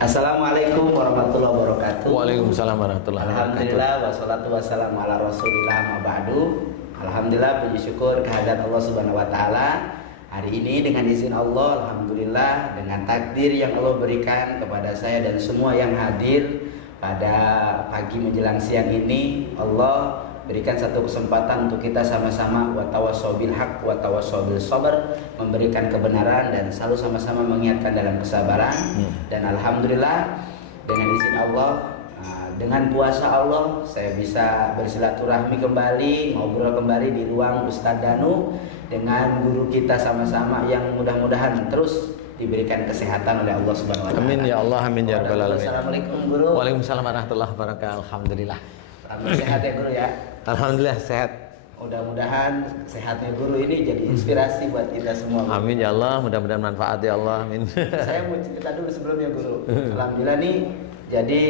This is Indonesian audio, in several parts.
Assalamualaikum warahmatullahi wabarakatuh. Waalaikumsalam warahmatullahi wabarakatuh. Alhamdulillah wassalatu wassalamu ala rasulillah ma ba'du. Alhamdulillah, puji syukur kehadirat Allah Subhanahu wa taala. Hari ini dengan izin Allah, alhamdulillah, dengan takdir yang Allah berikan kepada saya dan semua yang hadir pada pagi menjelang siang ini, Allah berikan satu kesempatan untuk kita sama-sama wa tawassaw bil haq wa tawassaw bil sabr, memberikan kebenaran dan selalu sama-sama mengingatkan dalam kesabaran. Dan alhamdulillah dengan izin Allah, dengan puasa Allah, saya bisa bersilaturahmi kembali, ngobrol kembali di ruang Ustadz Danu dengan guru kita sama-sama yang mudah-mudahan terus diberikan kesehatan oleh Allah Subhanahu wa taala. Amin ya Allah, amin ya rabbal alamin. Assalamualaikum guru. Waalaikumsalam warahmatullahi wabarakatuh. Alhamdulillah. Selamat sehat ya guru ya. Alhamdulillah sehat. Mudah-mudahan sehatnya guru ini jadi inspirasi buat kita semua. Guru. Amin ya Allah, mudah-mudahan manfaat ya Allah. Amin. Saya mau cerita dulu sebelumnya guru. Alhamdulillah nih, jadi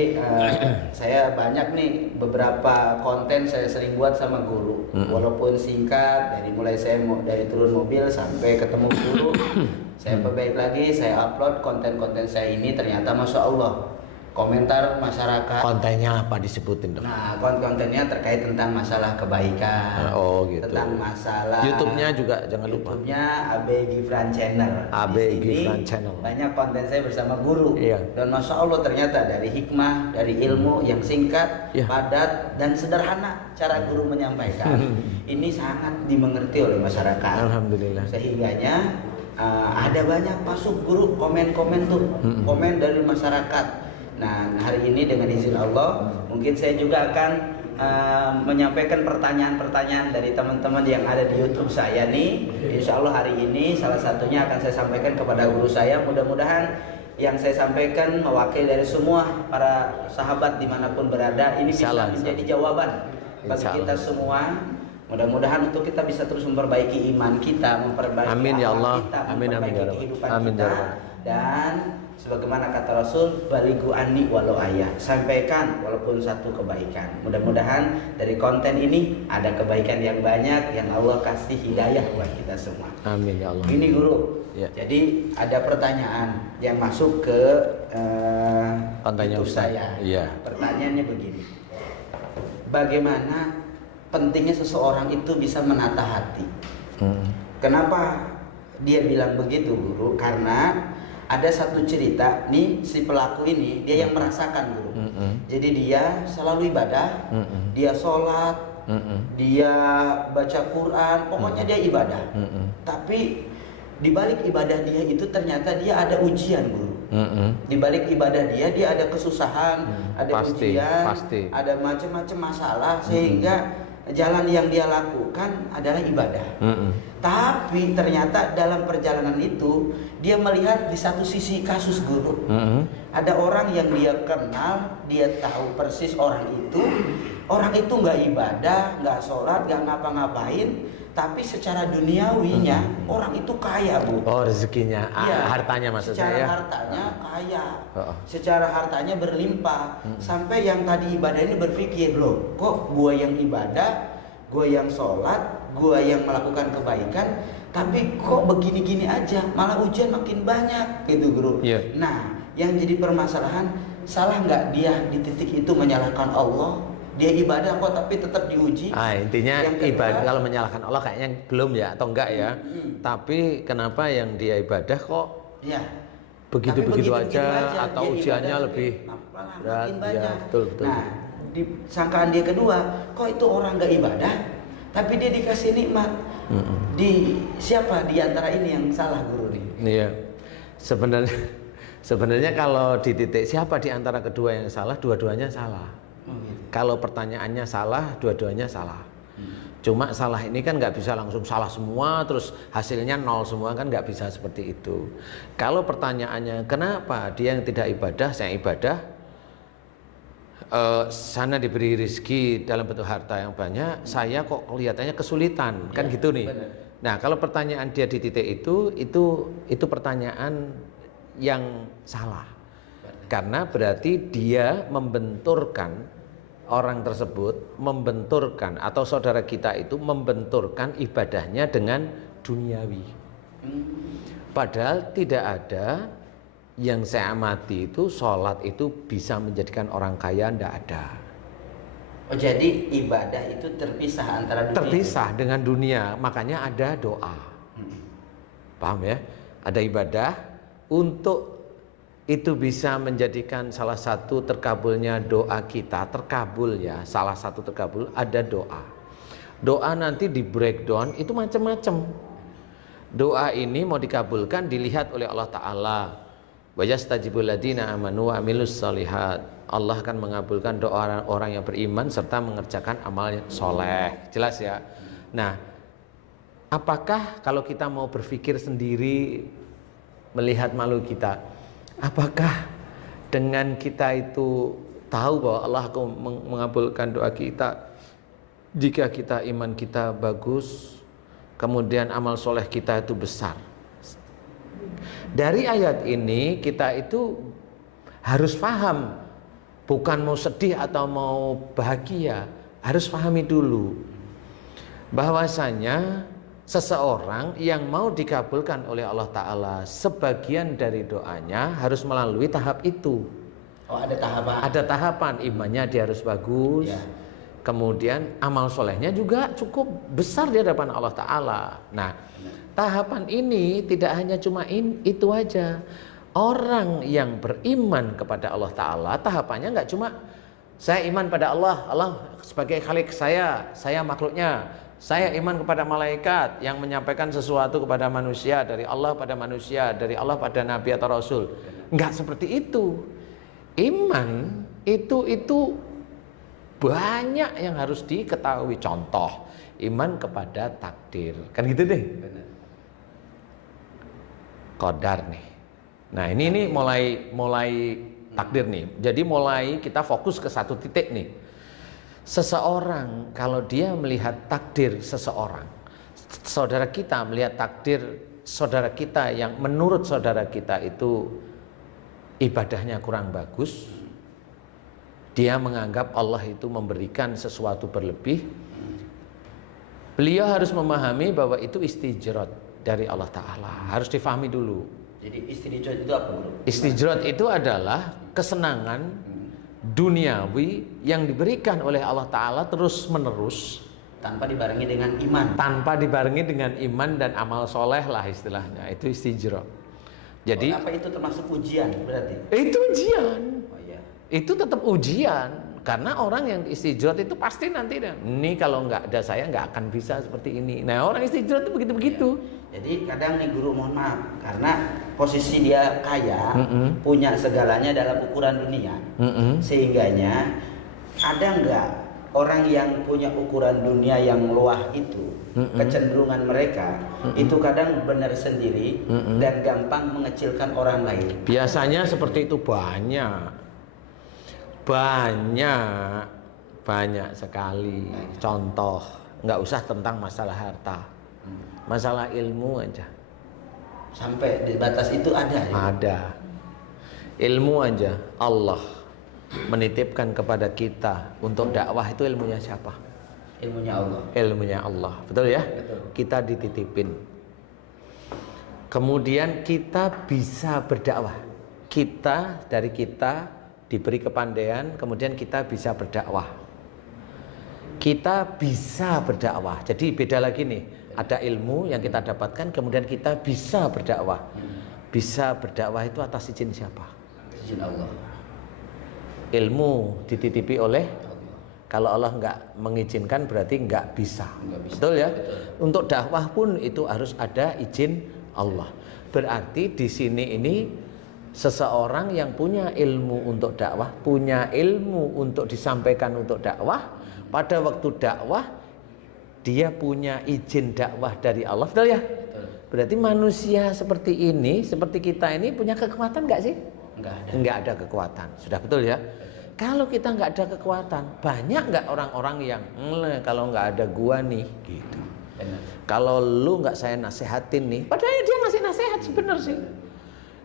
saya banyak nih beberapa konten saya sering buat sama guru. Walaupun singkat, dari mulai saya dari turun mobil sampai ketemu guru, saya perbaik lagi, saya upload konten-konten saya ini, ternyata masya Allah komentar masyarakat. Kontennya apa disebutin dong? Nah, kontennya terkait tentang masalah kebaikan. Oh gitu. Tentang masalah. YouTube-nya juga jangan lupa. YouTube-nya AB Gifran Channel. AB Gifran Channel. Banyak konten saya bersama guru. Iya. Dan masya Allah ternyata dari hikmah, dari ilmu yang singkat, padat dan sederhana cara guru menyampaikan. Ini sangat dimengerti oleh masyarakat. Alhamdulillah. Sehingganya ada banyak masuk guru komen-komen tuh, komen dari masyarakat. Nah, hari ini dengan izin Allah, mungkin saya juga akan menyampaikan pertanyaan-pertanyaan dari teman-teman yang ada di YouTube saya nih. Insya Allah hari ini salah satunya akan saya sampaikan kepada guru saya. Mudah-mudahan yang saya sampaikan mewakili dari semua para sahabat dimanapun berada. Ini bisa menjadi jawaban bagi kita semua. Mudah-mudahan untuk kita bisa terus memperbaiki iman kita, memperbaiki amin ya Allah. kita, amin amin ya kehidupan amin kita. Dan sebagaimana kata Rasul, baligu anni walau ayat, sampaikan walaupun satu kebaikan. Mudah-mudahan dari konten ini ada kebaikan yang banyak yang Allah kasih hidayah buat kita semua. Amin ya Allah. Ini guru. Ya. Jadi ada pertanyaan yang masuk ke kontennya YouTube saya. Iya. Pertanyaannya begini. Bagaimana pentingnya seseorang itu bisa menata hati? Kenapa dia bilang begitu guru? Karena ada satu cerita nih, si pelaku ini dia yang merasakan guru. Jadi dia selalu ibadah, dia sholat, dia baca Quran, pokoknya dia ibadah. Tapi di balik ibadah dia itu ternyata dia ada ujian guru. Di balik ibadah dia ada kesusahan, ada ujian, ada macam-macam masalah sehingga jalan yang dia lakukan adalah ibadah. Tapi ternyata dalam perjalanan itu dia melihat di satu sisi kasus guru. Ada orang yang dia kenal, dia tahu persis orang itu nggak ibadah, nggak sholat, nggak ngapa-ngapain, tapi secara duniawinya orang itu kaya bu. Oh rezekinya, ya, hartanya maksudnya secara ya. hartanya kaya, secara hartanya berlimpah. Sampai yang tadi ibadah ini berpikir, loh kok gue yang ibadah, gue yang sholat, gue yang melakukan kebaikan, tapi kok begini-gini aja, malah ujian makin banyak gitu guru. Nah yang jadi permasalahan, salah nggak dia di titik itu menyalahkan Allah? Dia ibadah kok tapi tetap diuji. Intinya ibadah, kalau menyalahkan Allah kayaknya belum ya atau enggak ya. Tapi kenapa yang dia ibadah kok begitu-begitu aja atau ujiannya lebih berat ya, betul. Nah di sangkaan dia kedua, kok itu orang nggak ibadah tapi dia dikasih nikmat. Siapa di antara ini yang salah guru nih? Iya. Sebenarnya kalau di titik siapa di antara kedua yang salah, dua-duanya salah. Kalau pertanyaannya salah, dua-duanya salah. Cuma salah ini kan nggak bisa langsung salah semua terus hasilnya nol semua, kan nggak bisa seperti itu. Kalau pertanyaannya kenapa dia yang tidak ibadah, saya ibadah, sana diberi rezeki dalam bentuk harta yang banyak, saya kok kelihatannya kesulitan, kan gitu nih. Bener. Nah kalau pertanyaan dia di titik itu pertanyaan yang salah. Karena berarti dia membenturkan orang tersebut, membenturkan atau saudara kita itu membenturkan ibadahnya dengan duniawi. Padahal tidak ada yang saya amati itu sholat itu bisa menjadikan orang kaya, ndak ada. Oh, jadi ibadah itu terpisah antara dunia. Terpisah dengan dunia, makanya ada doa. Paham ya? Ada ibadah untuk itu bisa menjadikan salah satu terkabulnya doa kita, terkabul ya, salah satu terkabul ada doa. Doa nanti di breakdown itu macam-macam. Doa ini mau dikabulkan dilihat oleh Allah Ta'ala. Wa yastajibul ladzina amanu wa amilus shalihat. Allah akan mengabulkan doa orang yang beriman serta mengerjakan amal yang soleh. Jelas ya? Nah, apakah kalau kita mau berpikir sendiri melihat malu kita, apakah dengan kita itu tahu bahwa Allah akan mengabulkan doa kita jika kita iman kita bagus, kemudian amal soleh kita itu besar? Dari ayat ini kita itu harus paham, bukan mau sedih atau mau bahagia, harus pahami dulu bahwasanya seseorang yang mau dikabulkan oleh Allah Ta'ala, sebagian dari doanya harus melalui tahap itu. Oh, ada tahapan. Ada tahapan, imannya dia harus bagus ya. Kemudian amal solehnya juga cukup besar di hadapan Allah Ta'ala. Nah, tahapan ini tidak hanya cuma itu aja. Orang yang beriman kepada Allah Ta'ala, tahapannya nggak cuma saya iman pada Allah, Allah sebagai khalik saya makhluknya. Saya iman kepada malaikat yang menyampaikan sesuatu kepada manusia, dari Allah pada manusia, dari Allah pada nabi atau rasul. Enggak seperti itu. Iman itu banyak yang harus diketahui. Contoh, iman kepada takdir. Kan gitu deh. Qadar nih. Nah, ini mulai takdir nih. Jadi mulai kita fokus ke satu titik nih. Seseorang kalau dia melihat takdir seseorang, saudara kita melihat takdir saudara kita yang menurut saudara kita itu ibadahnya kurang bagus, dia menganggap Allah itu memberikan sesuatu berlebih, beliau harus memahami bahwa itu istijrad dari Allah Ta'ala. Harus difahami dulu. Jadi istijrad itu apa, bro? Istijrad itu adalah kesenangan duniawi yang diberikan oleh Allah Ta'ala terus menerus tanpa dibarengi dengan iman. Tanpa dibarengi dengan iman dan amal soleh lah istilahnya. Itu istijrad. Jadi apa itu termasuk ujian berarti? Itu ujian. Oh, iya. Itu tetap ujian. Karena orang yang istijrad itu pasti nanti ini kalau nggak ada saya nggak akan bisa seperti ini. Nah, orang istijrad itu begitu-begitu. Ya. Jadi kadang nih guru, mohon maaf, karena posisi dia kaya, punya segalanya dalam ukuran dunia, sehingganya ada nggak orang yang punya ukuran dunia yang luas itu, kecenderungan mereka itu kadang benar sendiri dan gampang mengecilkan orang lain. Biasanya seperti itu banyak sekali. Contoh, nggak usah tentang masalah harta, masalah ilmu aja. Sampai di batas itu ada ya? Ada. Ilmu aja Allah menitipkan kepada kita untuk dakwah, itu ilmunya siapa? Ilmunya Allah. Ilmunya Allah, betul ya? Betul. Kita dititipin. Kemudian kita bisa berdakwah. Dari kita diberi kepandaian, kemudian kita bisa berdakwah. Kita bisa berdakwah. Jadi beda lagi nih. Ada ilmu yang kita dapatkan, kemudian kita bisa berdakwah. Bisa berdakwah itu atas izin siapa? Izin Allah. Ilmu dititipi oleh Allah. Kalau Allah nggak mengizinkan berarti nggak bisa. Betul ya? Betul. Untuk dakwah pun itu harus ada izin Allah. Berarti di sini ini seseorang yang punya ilmu untuk dakwah, punya ilmu untuk disampaikan untuk dakwah, pada waktu dakwah dia punya izin dakwah dari Allah, betul ya? Betul. Berarti manusia seperti ini, seperti kita ini punya kekuatan nggak sih? Nggak ada kekuatan, sudah betul ya? Kalau kita nggak ada kekuatan, banyak nggak orang-orang yang kalau nggak ada gua nih, gitu. Benar. Kalau lu nggak saya nasehatin nih, padahal dia ngasih nasihat sebenarnya sih.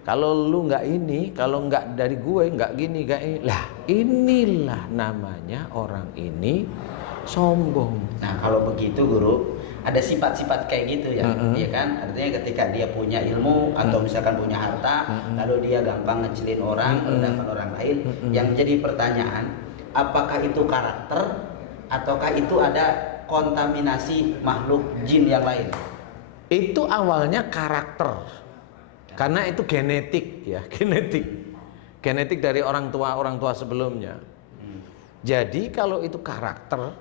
Kalau lu nggak ini, kalau nggak dari gue nggak gini, nggak ini. Lah inilah namanya orang ini sombong. Nah kalau begitu guru, ada sifat-sifat kayak gitu ya, ya kan? Artinya ketika dia punya ilmu atau misalkan punya harta, lalu dia gampang ngecilin orang, merendahkan orang lain. Yang jadi pertanyaan, apakah itu karakter ataukah itu ada kontaminasi makhluk jin yang lain? Itu awalnya karakter, karena itu genetik ya, genetik dari orang tua sebelumnya. Jadi kalau itu karakter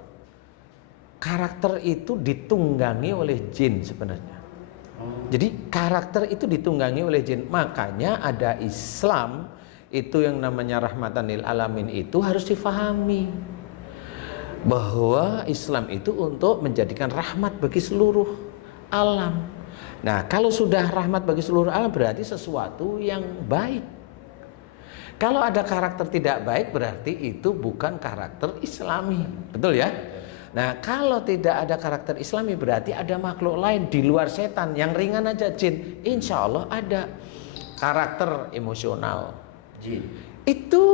itu ditunggangi oleh jin sebenarnya. Jadi karakter itu ditunggangi oleh jin. Makanya ada Islam itu yang namanya rahmatan lil alamin itu harus difahami. Bahwa Islam itu untuk menjadikan rahmat bagi seluruh alam. Nah, kalau sudah rahmat bagi seluruh alam berarti sesuatu yang baik. Kalau ada karakter tidak baik berarti itu bukan karakter Islami. Betul ya? Nah, kalau tidak ada karakter Islami berarti ada makhluk lain di luar setan, yang ringan aja jin. Insya Allah ada karakter emosional Jin. itu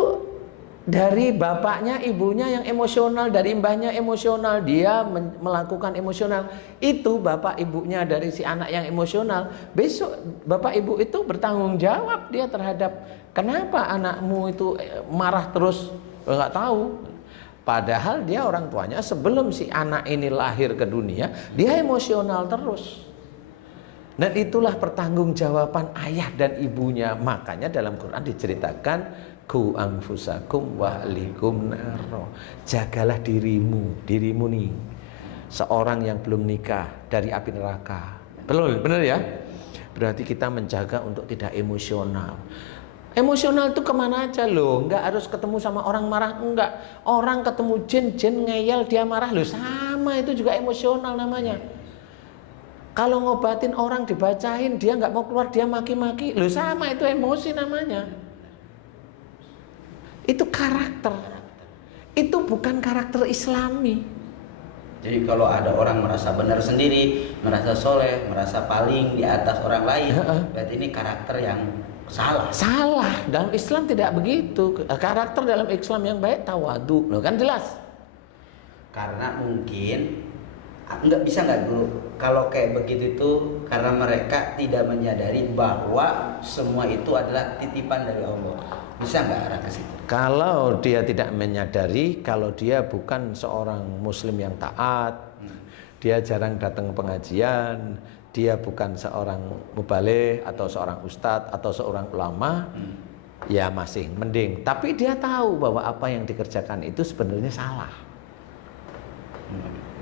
dari bapaknya, ibunya yang emosional, dari mbahnya emosional, dia melakukan emosional. Itu bapak ibunya dari si anak yang emosional. Besok bapak ibu itu bertanggung jawab dia terhadap kenapa anakmu itu marah terus, nggak tahu. Padahal dia orang tuanya sebelum si anak ini lahir ke dunia, dia emosional terus. Dan itulah pertanggungjawaban ayah dan ibunya. Makanya dalam Quran diceritakan ku anfusakum wa ahlikum naro. Jagalah dirimu nih. Seorang yang belum nikah dari api neraka. Benar ya? Berarti kita menjaga untuk tidak emosional. Emosional itu kemana aja loh, nggak harus ketemu sama orang marah, enggak. Orang ketemu jin ngeyel dia marah loh, sama itu juga emosional namanya. Kalau ngobatin orang dibacain dia nggak mau keluar dia maki-maki, loh sama itu emosi namanya. Itu karakter, itu bukan karakter Islami. Jadi kalau ada orang merasa benar sendiri, merasa soleh, merasa paling di atas orang lain, berarti ini karakter yang salah. Dalam Islam tidak begitu. Karakter dalam Islam yang baik tawadu, loh kan jelas. Karena mungkin nggak bisa nggak dulu kalau kayak begitu itu karena mereka tidak menyadari bahwa semua itu adalah titipan dari Allah. Bisa nggak arah ke situ? Kalau dia tidak menyadari, kalau dia bukan seorang Muslim yang taat, dia jarang datang ke pengajian, dia bukan seorang mubaligh atau seorang ustadz atau seorang ulama, ya masih mending. Tapi dia tahu bahwa apa yang dikerjakan itu sebenarnya salah.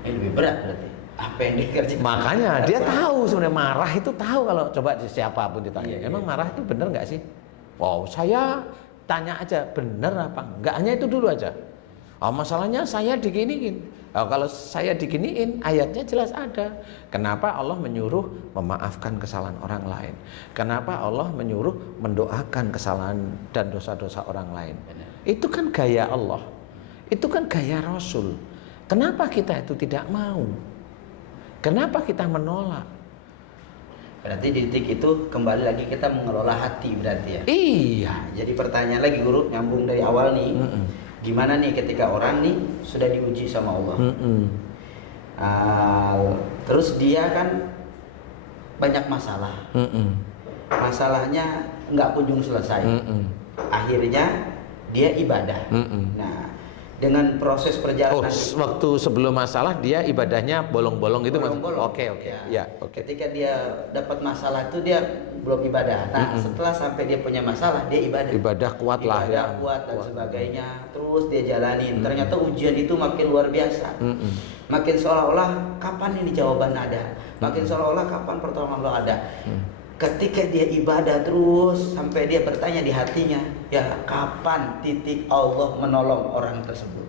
Lebih berat berarti. Apa yang dikerjakan? Makanya dia tahu sebenarnya marah itu tahu. Kalau coba siapapun ditanya, emang marah itu benar nggak sih? Wow, saya tanya aja benar apa? Nggak hanya itu dulu aja. Oh, masalahnya saya diginiin. Oh, kalau saya diginiin, ayatnya jelas ada. Kenapa Allah menyuruh memaafkan kesalahan orang lain? Kenapa Allah menyuruh mendoakan kesalahan dan dosa-dosa orang lain? Itu kan gaya Allah. Itu kan gaya Rasul. Kenapa kita itu tidak mau? Kenapa kita menolak? Berarti di titik itu kembali lagi kita mengelola hati berarti ya? Iya. Jadi pertanyaan lagi guru, nyambung dari awal nih. Gimana nih ketika orang nih sudah diuji sama Allah, terus dia kan banyak masalah, masalahnya nggak kunjung selesai, akhirnya dia ibadah. Nah, dengan proses perjalanan waktu sebelum masalah dia ibadahnya bolong-bolong gitu mas? Oke. Ya. Ketika dia dapat masalah itu dia belum ibadah. Nah, setelah sampai dia punya masalah dia ibadah kuat lah ya, kuat dan sebagainya, terus dia jalanin. Ternyata ujian itu makin luar biasa, makin seolah-olah kapan ini jawaban ada, makin seolah-olah kapan pertolongan Allah ada. Ketika dia ibadah terus sampai dia bertanya di hatinya, ya kapan titik Allah menolong orang tersebut?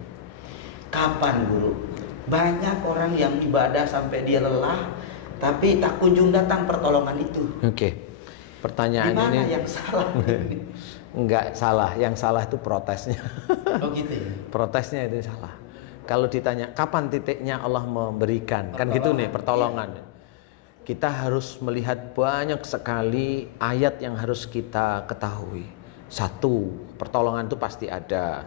Kapan guru? Banyak orang yang ibadah sampai dia lelah, tapi tak kunjung datang pertolongan itu. Oke. Pertanyaan Dimana ini yang salah? Enggak salah, yang salah itu protesnya. Oh gitu ya? Protesnya itu salah. Kalau ditanya kapan titiknya Allah memberikan, kan gitu nih pertolongan. Iya. Kita harus melihat banyak sekali ayat yang harus kita ketahui. Satu, pertolongan itu pasti ada.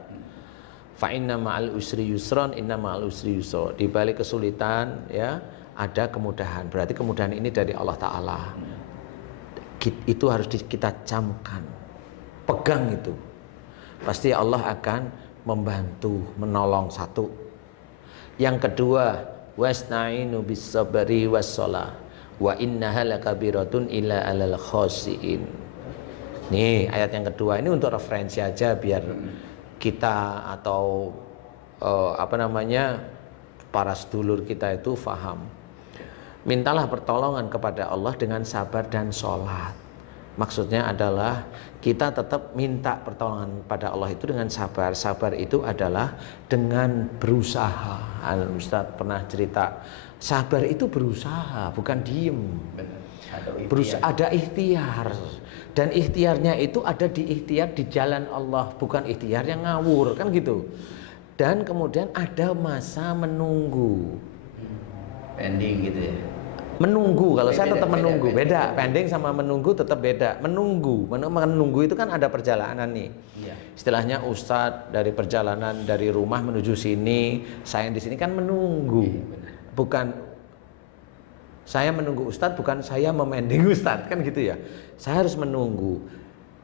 Fa inna ma'al usri yusron, inna ma'al usri yusra. Di balik kesulitan ya, ada kemudahan. Berarti kemudahan ini dari Allah Ta'ala. Itu harus kita camkan, pegang itu. Pasti Allah akan membantu, menolong. Satu. Yang kedua, wasta'inu bis-sabri was-shalah wa innaha lakabiratun illa 'alal khashiin. Nih ayat yang kedua, ini untuk referensi aja biar kita atau para sedulur kita itu faham. Mintalah pertolongan kepada Allah dengan sabar dan sholat. Maksudnya adalah kita tetap minta pertolongan pada Allah itu dengan sabar. Sabar itu adalah dengan berusaha. Ustaz pernah cerita, sabar itu berusaha, bukan diem. Ada ikhtiar. Dan ikhtiarnya itu ada di ikhtiar di jalan Allah, bukan ikhtiar yang ngawur, kan gitu. Dan kemudian ada masa menunggu. Pending gitu ya. Menunggu, kalau saya tetap menunggu. Beda. Pending sama menunggu tetap beda. Menunggu itu kan ada perjalanan nih. Iya. Istilahnya Ustadz dari perjalanan dari rumah menuju sini, saya di sini kan menunggu. Bukan saya menunggu Ustadz, bukan saya memending Ustadz, kan gitu ya. Saya harus menunggu.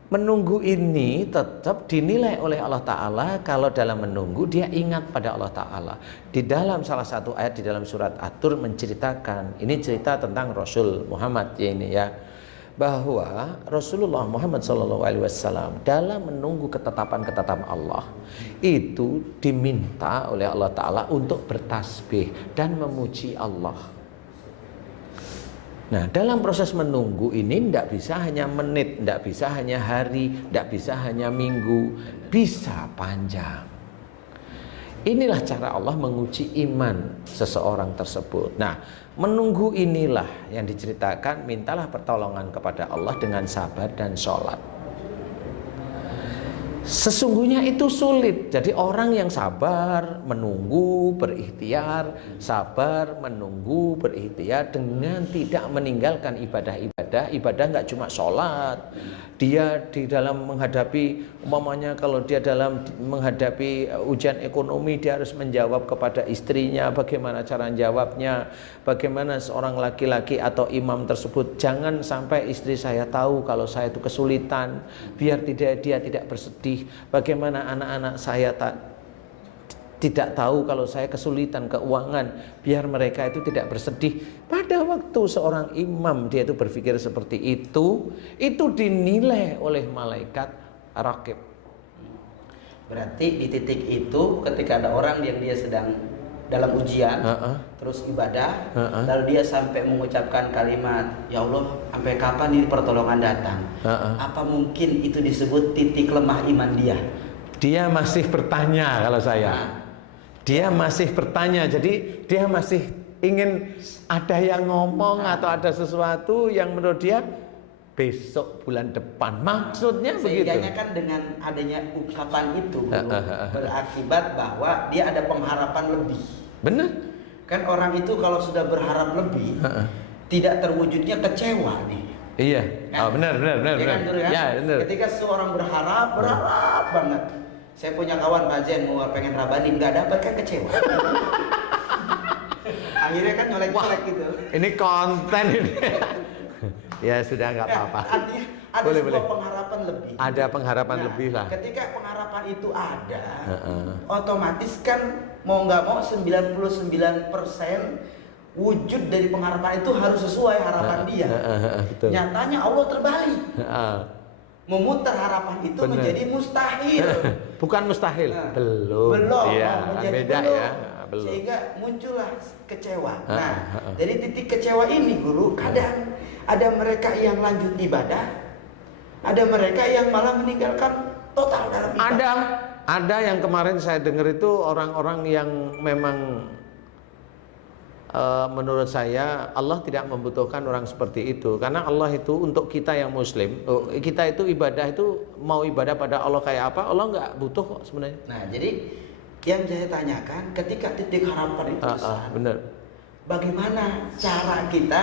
Menunggu ini tetap dinilai oleh Allah Ta'ala. Kalau dalam menunggu dia ingat pada Allah Ta'ala. Di dalam salah satu ayat di dalam surat At-Tur menceritakan, ini cerita tentang Rasul Muhammad ya ini ya, bahwa Rasulullah Muhammad SAW dalam menunggu ketetapan-ketetapan Allah itu diminta oleh Allah Ta'ala untuk bertasbih dan memuji Allah. Nah, dalam proses menunggu ini tidak bisa hanya menit, tidak bisa hanya hari, tidak bisa hanya minggu, bisa panjang. Inilah cara Allah menguji iman seseorang tersebut. Nah, menunggu inilah yang diceritakan, mintalah pertolongan kepada Allah dengan sabar dan sholat. Sesungguhnya itu sulit. Jadi orang yang sabar, menunggu, berikhtiar, sabar, menunggu, berikhtiar dengan tidak meninggalkan ibadah-ibadah. Ibadah nggak cuma sholat. Dia di dalam menghadapi, umpamanya kalau dia dalam menghadapi ujian ekonomi, dia harus menjawab kepada istrinya, bagaimana cara jawabnya, bagaimana seorang laki-laki atau imam tersebut, jangan sampai istri saya tahu kalau saya itu kesulitan, biar dia tidak bersedih. Bagaimana anak-anak saya tidak tahu kalau saya kesulitan keuangan, biar mereka itu tidak bersedih. Pada waktu seorang imam dia itu berpikir seperti itu dinilai oleh malaikat raqib. Berarti di titik itu ketika ada orang yang dia sedang dalam ujian, terus ibadah, lalu dia sampai mengucapkan kalimat, ya Allah, sampai kapan ini pertolongan datang? Apa mungkin itu disebut titik lemah iman dia? Dia masih bertanya kalau saya. Dia masih bertanya, jadi dia masih ingin ada yang ngomong atau ada sesuatu yang menurut dia besok bulan depan. Maksudnya begitu. Sehingga kan dengan adanya ucapan itu berakibat bahwa dia ada pengharapan lebih. Benar. Kan orang itu kalau sudah berharap lebih, tidak terwujudnya kecewa nih. Iya. Kan? Oh, benar. Kan, kan? Ya, benar. Ketika seorang berharap banget. Saya punya kawan Pak Jen mau pengen rabani, nggak dapat kan kecewa. Akhirnya kan nyolek-nyolek gitu. Ini konten ini. Ya sudah nggak apa-apa. Artinya ada sebuah pengharapan lebih. Ada pengharapan lebih lah. Ketika pengharapan itu ada, otomatis kan mau nggak mau 99% wujud dari pengharapan itu harus sesuai harapan dia. Betul. Nyatanya Allah terbalik. Memutar harapan itu menjadi mustahil. Bukan mustahil, belum. Ya, menjadi beda belum. ya, belum. Sehingga muncullah kecewa. Nah, dari titik kecewa ini guru, kadang ada mereka yang lanjut ibadah, ada mereka yang malah meninggalkan total dalam ibadah. Ada yang kemarin saya dengar itu orang-orang yang memang menurut saya Allah tidak membutuhkan orang seperti itu, karena Allah itu untuk kita yang muslim, kita itu ibadah itu mau ibadah pada Allah kayak apa, Allah nggak butuh kok sebenarnya. Nah, jadi yang saya tanyakan, ketika titik harapan itu besar, benar. Bagaimana cara kita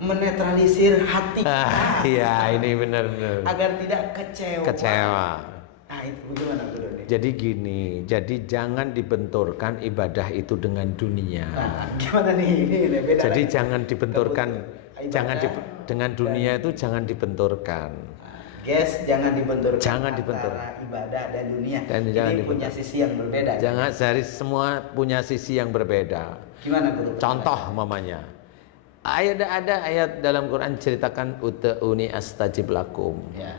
menetralisir hati kita? Iya, ini benar. Agar tidak kecewa. Nah, itu gimana guru nih? Jadi gini, jadi jangan dibenturkan ibadah itu dengan dunia. Gimana nih? Ini beda jadi lagi. jangan dibenturkan, dengan dunia itu jangan dibenturkan. Guys, jangan dibenturkan. Jangan dibentur. Antara ibadah dan dunia. Dan ini punya sisi yang berbeda. Jangan, dari semua punya sisi yang berbeda. Gimana guru? Contoh mamanya. Ada ayat dalam Quran ceritakan ud'uni astajib lakum. Ya.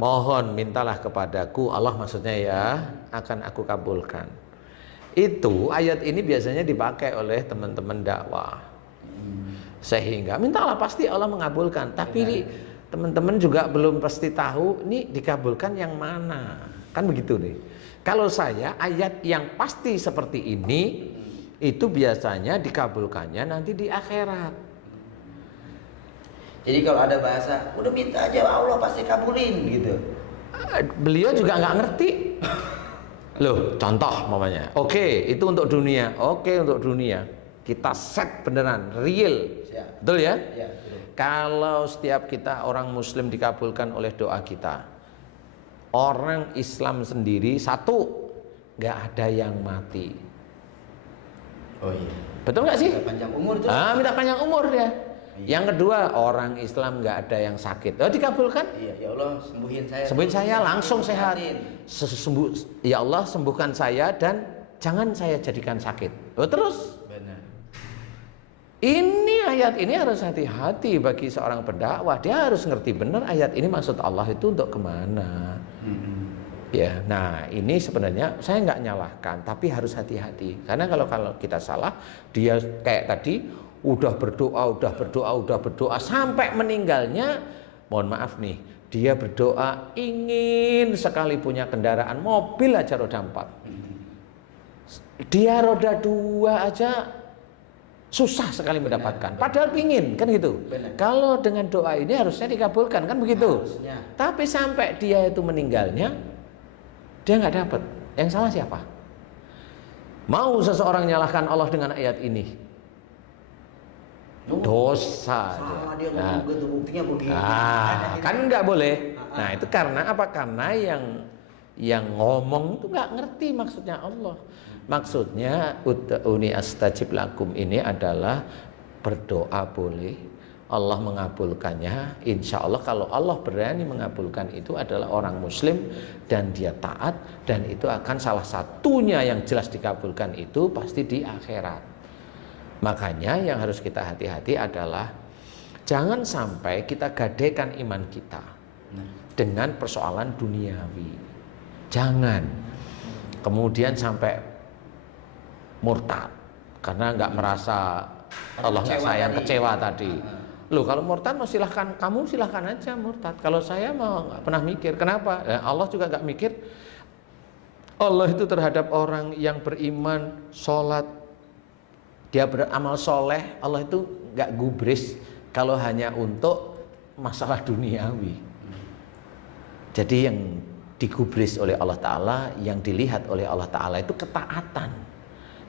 Mohon mintalah kepadaku, Allah maksudnya ya, akan aku kabulkan. Itu ayat ini biasanya dipakai oleh teman-teman dakwah. Sehingga mintalah pasti Allah mengabulkan. Tapi teman-teman juga belum pasti tahu ini dikabulkan yang mana. Kan begitu nih. Kalau saya ayat yang pasti seperti ini itu biasanya dikabulkannya nanti di akhirat. Jadi kalau ada bahasa, udah minta aja Allah pasti kabulin gitu. Beliau juga nggak ngerti. Loh, contoh mamanya. Oke, itu untuk dunia. Oke, untuk dunia. Kita set beneran, real. Siap. Betul ya? Ya, kalau setiap kita orang muslim dikabulkan oleh doa kita, orang Islam sendiri satu, nggak ada yang mati. Oh iya. Betul nggak sih? Minta panjang umur itu. Minta panjang umur dia. Yang kedua, orang Islam nggak ada yang sakit. Dikabulkan? Iya, ya Allah sembuhin saya. Sembuhin saya langsung sehat. Ya Allah sembuhkan saya dan jangan saya jadikan sakit. Terus? Benar. Ini ayat ini harus hati-hati bagi seorang pendakwah. Dia harus ngerti benar ayat ini maksud Allah itu untuk kemana. Ya, nah ini sebenarnya saya nggak nyalahkan, tapi harus hati-hati. Karena kalau kita salah, dia kayak tadi udah berdoa sampai meninggalnya, mohon maaf nih, dia berdoa ingin sekali punya kendaraan mobil aja roda 4. Dia roda 2 aja susah sekali mendapatkan. Padahal pingin kan gitu. Benar. Kalau dengan doa ini harusnya dikabulkan kan begitu. Harusnya. Tapi sampai dia itu meninggalnya, dia nggak dapat. Yang salah siapa? Mau seseorang nyalahkan Allah dengan ayat ini? Dosa dia ngomong gitu, buktinya begini. Kan nggak boleh. Nah itu karena apa? Karena yang ngomong itu nggak ngerti maksudnya Allah. Maksudnya ud'uni astajib lakum ini adalah berdoa boleh, Allah mengabulkannya. Insya Allah kalau Allah berani mengabulkan itu adalah orang muslim dan dia taat, dan itu akan salah satunya yang jelas dikabulkan itu pasti di akhirat. Makanya yang harus kita hati-hati adalah jangan sampai kita gadaikan iman kita dengan persoalan duniawi. Jangan kemudian sampai murtad karena nggak merasa Allah nggak sayang, kecewa tadi. Loh, kalau murtad mau silahkan, kamu silahkan aja murtad. Kalau saya mau nggak pernah mikir. Kenapa? Allah juga nggak mikir. Allah itu terhadap orang yang beriman, sholat, dia beramal soleh, Allah itu nggak gubris kalau hanya untuk masalah duniawi. Jadi yang digubris oleh Allah Ta'ala, yang dilihat oleh Allah Ta'ala itu ketaatan.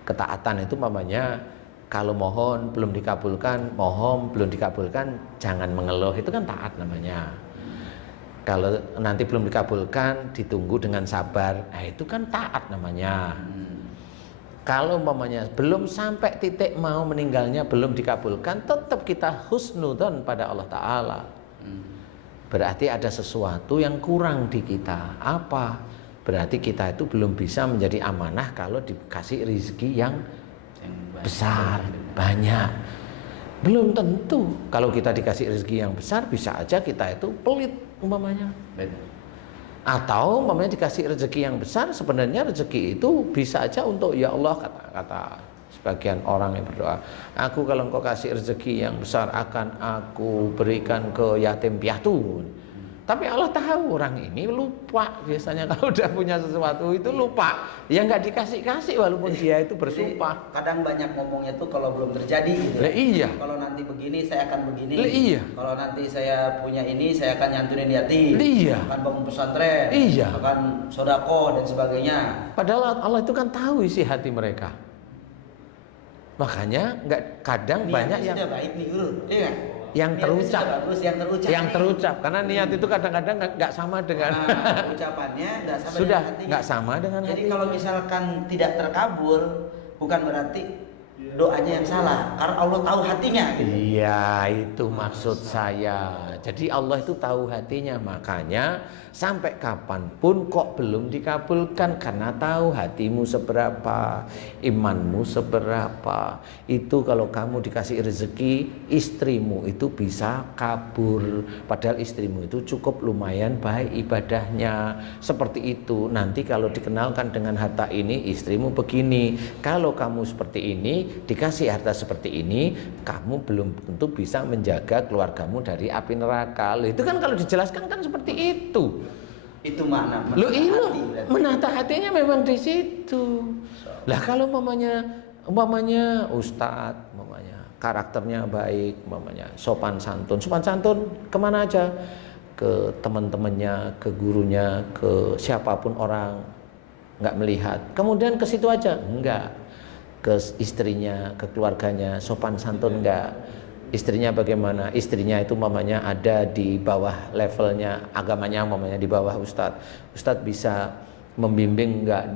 Ketaatan itu mamanya kalau mohon belum dikabulkan, mohon belum dikabulkan, jangan mengeluh, itu kan taat namanya. Kalau nanti belum dikabulkan, ditunggu dengan sabar, nah itu kan taat namanya. Kalau mamanya belum sampai titik mau meninggalnya, belum dikabulkan, tetap kita husnudzon pada Allah Ta'ala. Berarti ada sesuatu yang kurang di kita. Apa? Berarti kita itu belum bisa menjadi amanah kalau dikasih rezeki yang besar, banyak. Belum tentu. Kalau kita dikasih rezeki yang besar, bisa aja kita itu pelit umpamanya. Atau umpamanya dikasih rezeki yang besar, sebenarnya rezeki itu bisa aja untuk ya Allah, kata sebagian orang yang berdoa, aku kalau engkau kasih rezeki yang besar akan aku berikan ke yatim piatu. Tapi Allah tahu orang ini lupa, biasanya kalau udah punya sesuatu itu lupa, ya nggak dikasih-kasih walaupun dia itu bersumpah. Jadi, kadang banyak ngomongnya tuh kalau belum terjadi gitu. Iya. Kalau nanti begini saya akan begini. Iya. Kalau nanti saya punya ini saya akan nyantunin yatim. Iya. Akan bangun pesantren. Iya. Akan sodako dan sebagainya. Padahal Allah itu kan tahu isi hati mereka. Makanya nggak kadang Niat banyak yang sudah baik nih, Guru. Iya. yang terucap. Bagus, yang terucap. Yang terucap. Karena niat itu kadang-kadang nggak sama dengan ucapannya, nggak sama sudah dengan hatinya. nggak sama dengan Jadi hatinya. kalau misalkan tidak terkabul, bukan berarti doanya yang salah, karena Allah tahu hatinya. Gitu. Iya, itu maksud saya. Jadi Allah itu tahu hatinya, makanya sampai kapanpun kok belum dikabulkan, karena tahu hatimu seberapa, imanmu seberapa. Itu kalau kamu dikasih rezeki, istrimu itu bisa kabur, padahal istrimu itu cukup lumayan baik ibadahnya. Seperti itu. Nanti kalau dikenalkan dengan harta ini, istrimu begini. Kalau kamu seperti ini, dikasih harta seperti ini, kamu belum tentu bisa menjaga keluargamu dari api neraka. Loh, itu kan kalau dijelaskan kan seperti itu. Itu makna menata hatinya memang di situ. Lah kalau umpamanya ustadz, karakternya baik, sopan santun kemana aja, ke teman-temannya, ke gurunya, ke siapapun orang, nggak melihat. Kemudian ke situ aja, enggak. Ke istrinya, ke keluarganya, sopan santun enggak. Istrinya bagaimana? Istrinya itu mamanya ada di bawah levelnya, agamanya mamanya di bawah ustadz. Ustadz bisa membimbing enggak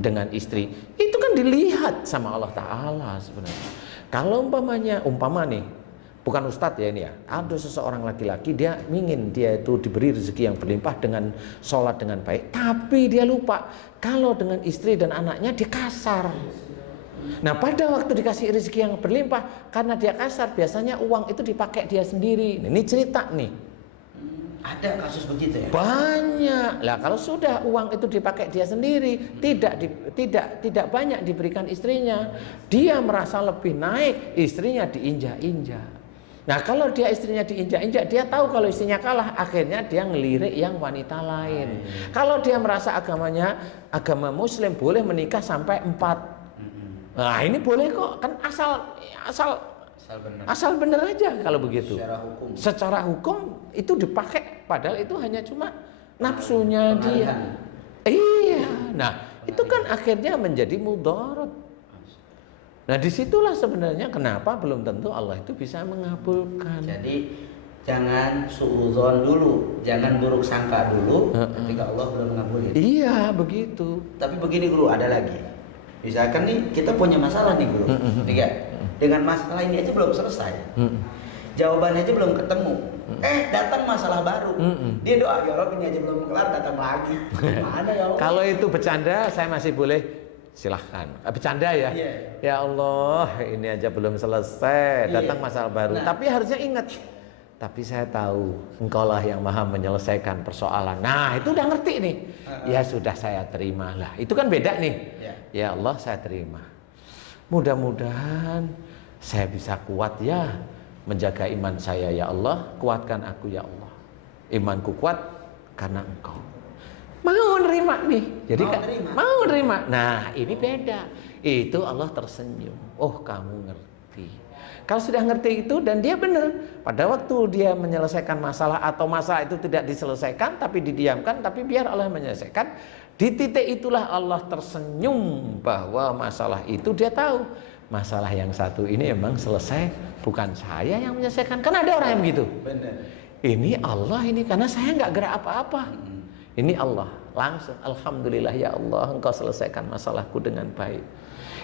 dengan istri? Itu kan dilihat sama Allah Ta'ala sebenarnya. Kalau umpama nih, bukan ustadz ya ini ya, ada seseorang laki-laki dia ingin dia itu diberi rezeki yang berlimpah dengan sholat dengan baik, tapi dia lupa kalau dengan istri dan anaknya dia kasar. Nah pada waktu dikasih rezeki yang berlimpah, karena dia kasar, biasanya uang itu dipakai dia sendiri. Ini cerita nih. Ada kasus begitu ya? Banyak. Lah kalau sudah uang itu dipakai dia sendiri, tidak banyak diberikan istrinya, dia merasa lebih naik, istrinya diinjak-injak. Nah kalau dia istrinya diinjak-injak, dia tahu kalau istrinya kalah, akhirnya dia ngelirik yang wanita lain. Kalau dia merasa agama Muslim boleh menikah sampai 4. Nah ini boleh kok, kan asal bener aja kalau begitu. Secara hukum itu dipakai, padahal itu hanya cuma nafsunya dia. Iya, nah itu kan akhirnya menjadi mudarat. Nah disitulah sebenarnya kenapa belum tentu Allah itu bisa mengabulkan. Jadi jangan suudzon dulu, jangan buruk sangka dulu ketika Allah belum mengabulkan. Iya begitu. Tapi begini guru, ada lagi. Misalkan nih kita punya masalah nih guru, dengan masalah ini aja belum selesai, jawabannya aja belum ketemu, datang masalah baru, dia doa ya Allah ini aja belum kelar datang lagi, gimana ya Allah? Kalau itu bercanda saya masih boleh, silahkan, bercanda ya, ya Allah ini aja belum selesai, datang masalah baru, tapi harusnya ingat. Tapi saya tahu engkaulah yang maha menyelesaikan persoalan. Nah itu udah ngerti nih. Ya sudah saya terima lah. Itu kan beda nih. Ya Allah saya terima. Mudah-mudahan saya bisa kuat ya menjaga iman saya ya Allah. Kuatkan aku ya Allah. Imanku kuat karena engkau. Mau nerima nih. Jadi mau nerima. Nah ini beda. Itu Allah tersenyum. Oh kamu ngerti. Kalau sudah ngerti itu dan dia benar, pada waktu dia menyelesaikan masalah atau masalah itu tidak diselesaikan tapi didiamkan, tapi biar Allah menyelesaikan, di titik itulah Allah tersenyum bahwa masalah itu dia tahu masalah yang satu ini memang selesai, bukan saya yang menyelesaikan. Kan ada orang yang begitu. Benar. Ini Allah ini karena saya nggak gerak apa-apa. Ini Allah langsung, alhamdulillah ya Allah engkau selesaikan masalahku dengan baik.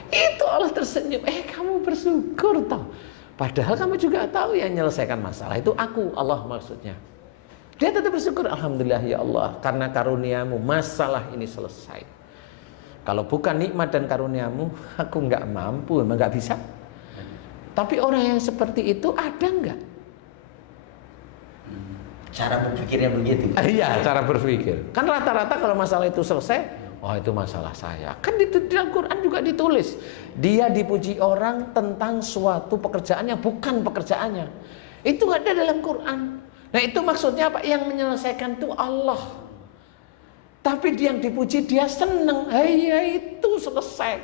Itu Allah tersenyum, kamu bersyukur tau. Padahal kamu juga tahu yang menyelesaikan masalah itu aku, Allah maksudnya. Dia tetap bersyukur, alhamdulillah ya Allah, karena karuniamu masalah ini selesai. Kalau bukan nikmat dan karuniamu, aku nggak mampu, memang nggak bisa. Tapi orang yang seperti itu ada nggak? Cara berpikirnya begitu. Iya, cara berpikir. Kan rata-rata kalau masalah itu selesai, oh itu masalah saya. Kan di dalam Quran juga ditulis, dia dipuji orang tentang suatu pekerjaan yang bukan pekerjaannya. Itu ada dalam Quran. Nah itu maksudnya apa? Yang menyelesaikan itu Allah. Tapi dia yang dipuji dia seneng. Ya itu selesai.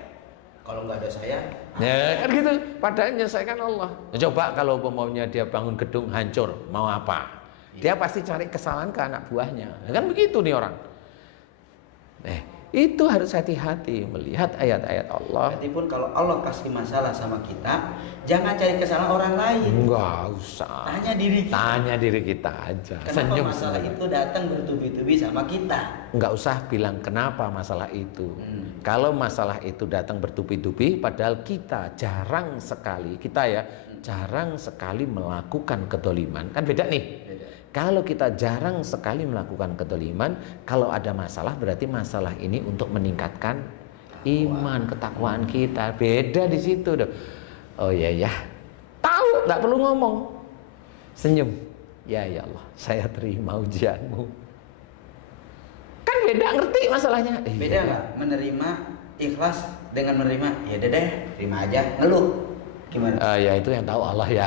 Kalau nggak ada saya, ya kan gitu. Padahal menyelesaikan Allah. Coba kalau umpamanya dia bangun gedung hancur, mau apa? Dia pasti cari kesalahan ke anak buahnya. Kan begitu nih orang. Itu harus hati-hati melihat ayat-ayat Allah. Berarti pun kalau Allah kasih masalah sama kita, jangan cari kesalahan orang lain. Enggak usah. Tanya diri kita. Tanya diri kita aja. Kenapa Senyum masalah senyum. itu datang bertubi-tubi sama kita? Enggak usah bilang kenapa masalah itu. Kalau masalah itu datang bertubi-tubi, padahal kita jarang sekali, jarang sekali melakukan kedoliman. Kan beda nih. Beda. Kalau kita jarang sekali melakukan kedoliman, kalau ada masalah berarti masalah ini untuk meningkatkan iman, ketakwaan kita. Beda di situ. Oh ya, tahu, nggak perlu ngomong, senyum. Ya Allah, saya terima ujianmu. Kan beda, ngerti masalahnya. Beda nggak menerima ikhlas dengan menerima ya deh, terima aja, ngeluh. Gimana? Ya itu yang tahu Allah ya.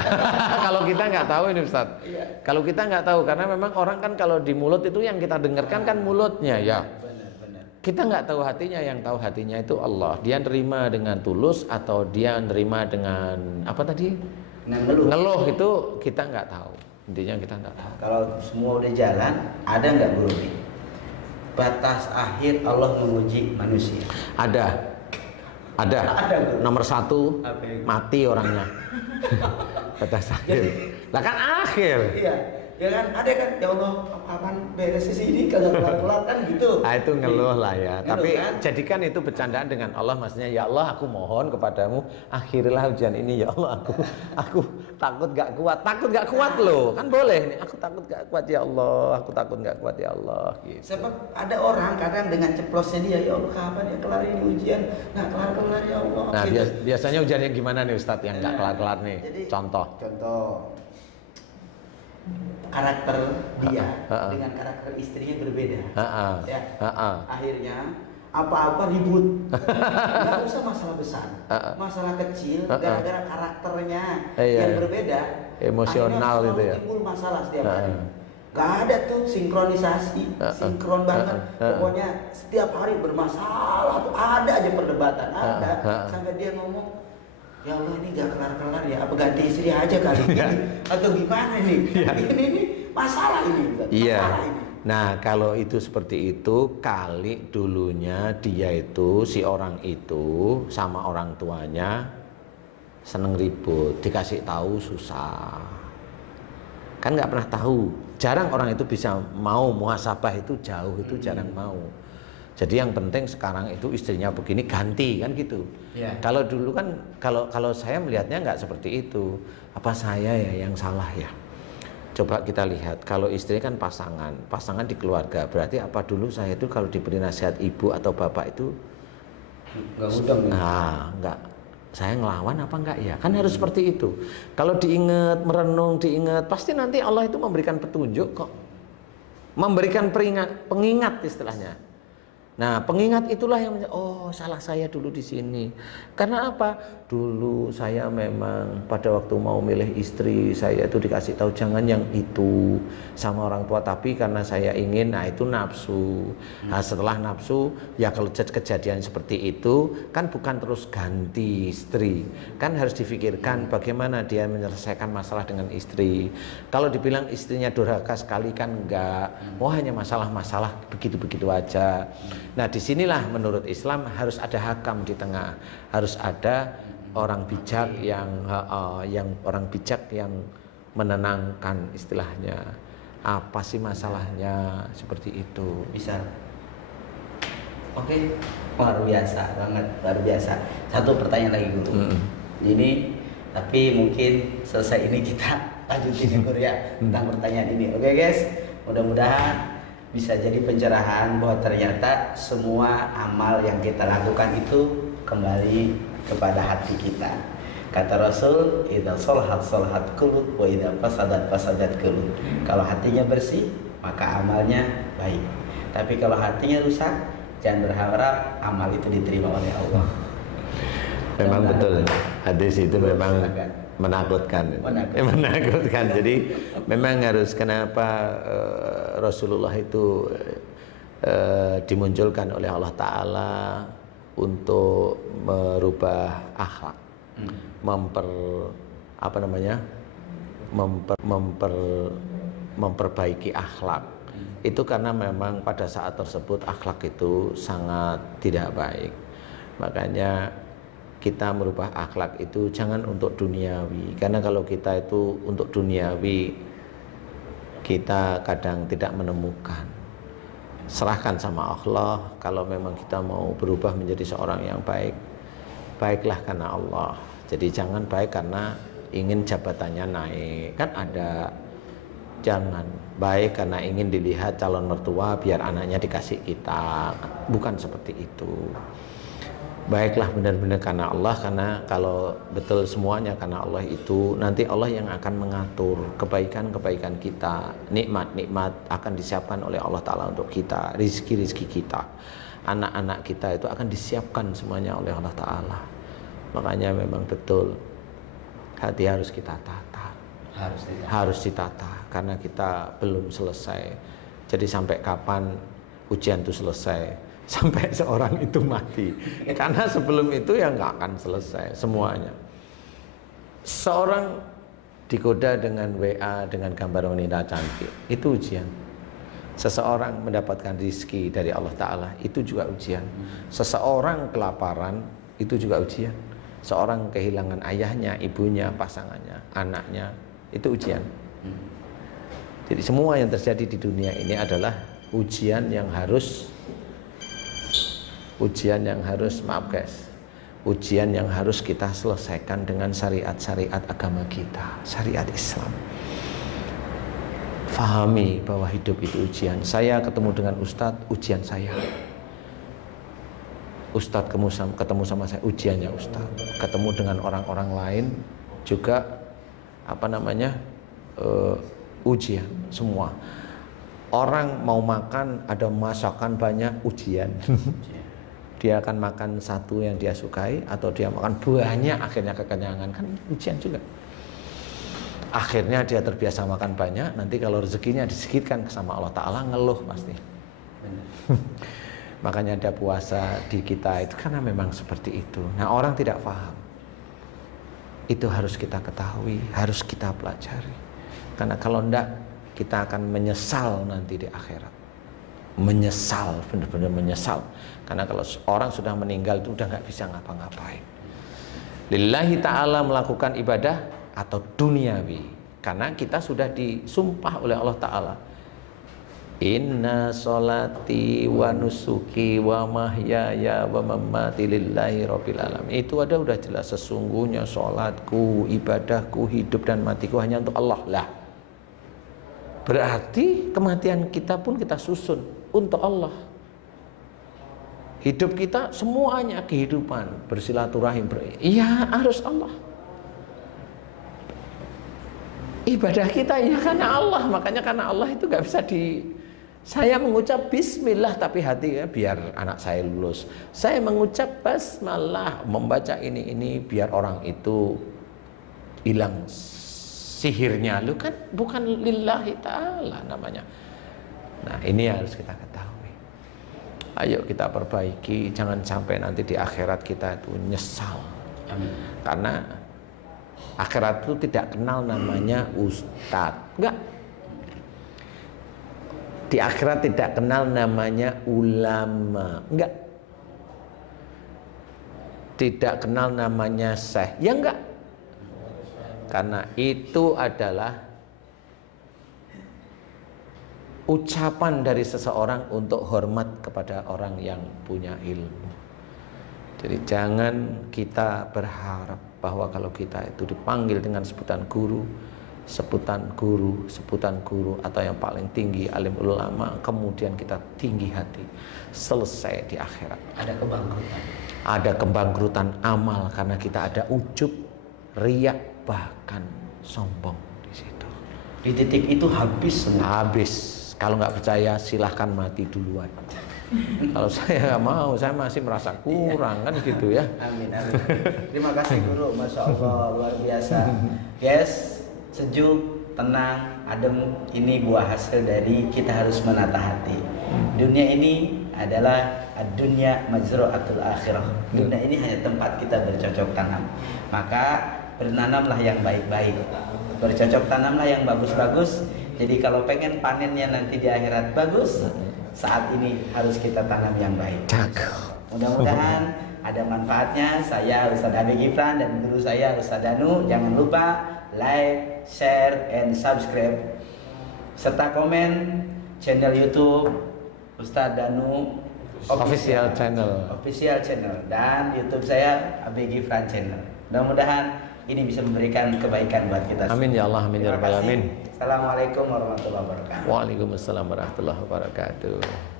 Kalau kita nggak tahu ini Ustaz. Iya. Kalau kita nggak tahu, karena memang orang kan kalau di mulut itu yang kita dengarkan kan mulutnya ya. Benar. Kita nggak tahu hatinya, yang tahu hatinya itu Allah. Dia nerima dengan tulus atau dia nerima dengan apa tadi? Dengan ngeluh. Ngeluh itu kita nggak tahu. Intinya kita nggak tahu. Kalau semua udah jalan, ada nggak Guru? Batas akhir Allah menguji manusia. Ada. Ada. Nomor 1 Apa itu? mati orangnya. Batas akhir. Lah kan akhir. Iya, ya kan ada kan, ya Allah kapan beres ini kalau kelar kan gitu. Nah itu ngeluh lah ya. Ngeluh, Tapi kan? jadikan itu bercandaan dengan Allah, maksudnya ya Allah aku mohon kepadamu akhirilah ujian ini ya Allah, aku takut gak kuat loh, kan boleh nih, aku takut gak kuat ya Allah, aku takut gak kuat ya Allah gitu. Sebab ada orang kadang dengan ceplosnya dia, ya Allah kapan ya kelar ini ujian, nggak kelar ya Allah. Nah gitu. biasanya ujiannya gimana nih Ustadz yang gak kelar-kelar nih? Jadi, Contoh karakter dia dengan karakter istrinya berbeda. Ya. Akhirnya apa-apa ribut. Nggak usah masalah besar, masalah kecil gara-gara karakternya yang berbeda. Emosional akhirnya gitu ya. Timbul masalah setiap hari. Gak ada tuh sinkronisasi, sinkron banget. Pokoknya setiap hari bermasalah tuh ada aja perdebatan, ada. Sampai dia ngomong, ya Allah ini gak kelar-kelar ya, apa ganti istri aja kali ini atau gimana nih? Ini masalah ini. Iya. Masalah ini. Nah kalau itu seperti itu, kali dulunya dia itu, si orang itu sama orang tuanya seneng ribut, dikasih tahu susah, kan nggak pernah tahu. Jarang orang itu bisa mau muhasabah, itu jauh, itu jarang mau. Jadi yang penting sekarang itu istrinya begini ganti kan gitu. Ya. Kalau dulu kan kalau saya melihatnya nggak seperti itu. Apa saya ya yang salah ya? Coba kita lihat, kalau istri kan pasangan di keluarga, berarti apa dulu saya itu kalau diberi nasihat ibu atau bapak itu Nggak udang. nggak, saya ngelawan apa enggak ya? Kan harus seperti itu. Kalau diingat, merenung, diingat, pasti nanti Allah itu memberikan petunjuk kok. Memberikan pengingat istilahnya. Nah, pengingat itulah yang oh salah saya dulu di sini. Karena apa? Dulu saya memang pada waktu mau milih istri, saya itu dikasih tahu jangan yang itu sama orang tua, tapi karena saya ingin, nah itu nafsu. Nah, setelah nafsu, ya kalau kejadian seperti itu kan bukan terus ganti istri. Kan harus difikirkan bagaimana dia menyelesaikan masalah dengan istri. Kalau dibilang istrinya durhaka sekali kan enggak. Oh hanya masalah-masalah begitu-begitu aja. Nah disinilah menurut Islam harus ada hakam di tengah, harus ada orang bijak yang menenangkan istilahnya. Apa sih masalahnya seperti itu? Bisa. Oke, luar biasa banget, luar biasa. Satu pertanyaan lagi Guru. Ini tapi mungkin selesai ini kita lanjutin ya Guru ya tentang pertanyaan ini. Oke guys, mudah-mudahan bisa jadi pencerahan bahwa ternyata semua amal yang kita lakukan itu kembali kepada hati kita. Kata Rasul, idza salahat qulub wa idza fasadat qulub. Kalau hatinya bersih, maka amalnya baik. Tapi kalau hatinya rusak, jangan berharap amal itu diterima oleh Allah. Memang betul, hadis itu memang menakutkan. Jadi memang harus, kenapa Rasulullah itu dimunculkan oleh Allah Ta'ala untuk merubah akhlak, memperbaiki akhlak. Itu karena memang pada saat tersebut akhlak itu sangat tidak baik. Makanya kita merubah akhlak itu jangan untuk duniawi, karena kalau kita itu untuk duniawi kita kadang tidak menemukan. Serahkan sama Allah. Kalau memang kita mau berubah menjadi seorang yang baik, baiklah karena Allah. Jadi jangan baik karena ingin jabatannya naik, kan ada. Jangan baik karena ingin dilihat calon mertua biar anaknya dikasih kita, bukan seperti itu. Baiklah benar-benar karena Allah, karena kalau betul semuanya karena Allah itu nanti Allah yang akan mengatur kebaikan-kebaikan kita, nikmat-nikmat akan disiapkan oleh Allah Ta'ala untuk kita, rizki-rizki kita, anak-anak kita itu akan disiapkan semuanya oleh Allah Ta'ala. Makanya memang betul hati harus kita tata, harus ditata, karena kita belum selesai. Jadi sampai kapan ujian itu selesai? Sampai seorang itu mati, karena sebelum itu ya nggak akan selesai semuanya. Seorang digoda dengan WA dengan gambar wanita cantik, itu ujian. Seseorang mendapatkan rizki dari Allah Ta'ala, itu juga ujian. Seseorang kelaparan, itu juga ujian. Seorang kehilangan ayahnya, ibunya, pasangannya, anaknya, itu ujian. Jadi semua yang terjadi di dunia ini adalah ujian yang harus maaf guys, ujian yang harus kita selesaikan dengan syariat-syariat agama kita, syariat Islam. Fahami bahwa hidup itu ujian. Saya ketemu dengan Ustadz, ujian saya. Ustadz ketemu sama saya, ujiannya Ustadz. Ketemu dengan orang-orang lain juga ujian semua. Orang mau makan, ada masakan banyak, ujian. Dia akan makan satu yang dia sukai atau dia makan banyak akhirnya kekenyangan, kan ujian juga. Akhirnya dia terbiasa makan banyak, nanti kalau rezekinya disedikitkan sama Allah Ta'ala ngeluh pasti. Makanya ada puasa di kita itu karena memang seperti itu. Nah, orang tidak paham. Itu harus kita ketahui, harus kita pelajari. Karena kalau enggak, kita akan menyesal nanti di akhirat. Menyesal, benar-benar menyesal. Karena kalau orang sudah meninggal itu udah nggak bisa ngapa-ngapain. Lillahi ta'ala melakukan ibadah atau duniawi, karena kita sudah disumpah oleh Allah Ta'ala, inna sholati wa nusuki wa mahyaya wa mamati lillahi rabbil alamin. Itu udah jelas, sesungguhnya sholatku, ibadahku, hidup dan matiku hanya untuk Allah lah. Berarti kematian kita pun kita susun untuk Allah. Hidup kita semuanya kehidupan, bersilaturahim, iya harus Allah. Ibadah kita ya karena Allah, makanya karena Allah itu gak bisa saya mengucap bismillah tapi hati biar anak saya lulus. Saya mengucap basmalah, membaca ini biar orang itu hilang sihirnya, lu kan bukan lillahi ta'ala namanya. Nah, ini harus kita ketahui. Ayo kita perbaiki, jangan sampai nanti di akhirat kita itu nyesal. Amin. Karena akhirat itu tidak kenal namanya ustadz, enggak. Di akhirat tidak kenal namanya ulama, enggak. Tidak kenal namanya syekh, ya enggak. Karena itu adalah ucapan dari seseorang untuk hormat kepada orang yang punya ilmu. Jadi jangan kita berharap bahwa kalau kita itu dipanggil dengan sebutan guru, atau yang paling tinggi alim ulama, kemudian kita tinggi hati, selesai di akhirat. Ada kebangkrutan amal karena kita ada ujub, riak, bahkan sombong di situ. Di titik itu habis semua. Habis. Kalau nggak percaya silahkan mati duluan. Kalau saya nggak mau, saya masih merasa kurang kan gitu ya. Amin, amin. Terima kasih guru, masya Allah luar biasa. Yes, sejuk, tenang, adem. Ini buah hasil dari kita harus menata hati. Dunia ini adalah dunia majru'atul akhirah. Dunia ini hanya tempat kita bercocok tanam. Maka bernanamlah yang baik-baik, bercocok tanamlah yang bagus-bagus. Jadi kalau pengen panennya nanti di akhirat bagus, saat ini harus kita tanam yang baik. Mudah-mudahan ada manfaatnya. Saya Ustaz Habib Gifran dan guru saya Ustaz Danu. Jangan lupa like, share, and subscribe serta komen channel YouTube Ustaz Danu Official channel dan YouTube saya Habib Gifran channel. Mudah-mudahan ini bisa memberikan kebaikan buat kita. Amin ya Allah, amin ya rabbal alamin. Assalamualaikum warahmatullahi wabarakatuh. Waalaikumsalam warahmatullahi wabarakatuh.